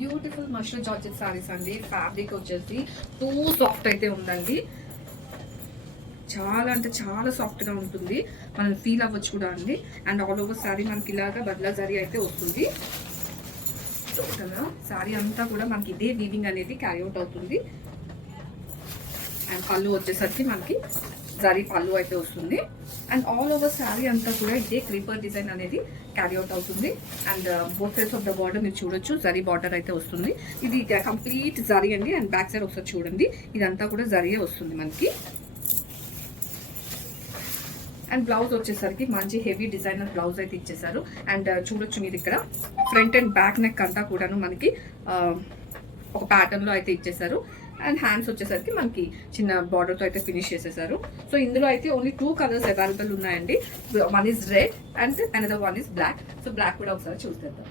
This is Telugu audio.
బ్యూటిఫుల్ మష్రూమ్ జార్జెట్ సారీస్ అండి. ఫ్యాబ్రిక్ వచ్చేసి టూ సాఫ్ట్ అయితే ఉందండి, చాలా అంటే చాలా సాఫ్ట్గా ఉంటుంది, మనం ఫీల్ అవ్వచ్చు కూడా అండి. అండ్ ఆల్ ఓవర్ శారీ మనకి ఇలాగా బద్లా జరీ అయితే వస్తుంది. టోటల్ శారీ అంతా కూడా మనకి ఇదే వీవింగ్ అనేది క్యారీ అవుట్ అవుతుంది. అండ్ పళ్ళు వచ్చేసరికి మనకి జరీ పళ్ళు అయితే వస్తుంది. అండ్ ఆల్ ఓవర్ శారీ అంతా కూడా ఇదే క్రీపర్ డిజైన్ అనేది క్యారీ అవుట్ అవుతుంది. And both sides of the border మీరు చూడొచ్చు, జరీ బార్డర్ అయితే వస్తుంది. ఇది కంప్లీట్ జరీ అండి. అండ్ బ్యాక్ సైడ్ ఒకసారి చూడండి, ఇదంతా కూడా జరీయే వస్తుంది మనకి. అండ్ బ్లౌజ్ వచ్చేసరికి మంచి హెవీ డిజైనర్ బ్లౌజ్ అయితే ఇచ్చేసారు. అండ్ చూడొచ్చు మీరు ఇక్కడ ఫ్రంట్ అండ్ బ్యాక్ నెక్ అంతా కూడాను మనకి ఒక ప్యాటర్న్ లో అయితే ఇచ్చేసారు. అండ్ హ్యాండ్స్ వచ్చేసరికి మనకి చిన్న బార్డర్ తో అయితే ఫినిష్ చేసేసారు. సో ఇందులో అయితే ఓన్లీ 2 కలర్స్ అవైలబుల్ ఉన్నాయండి. One is red and another one is black. So black కూడా ఒకసారి చూసేద్దాం.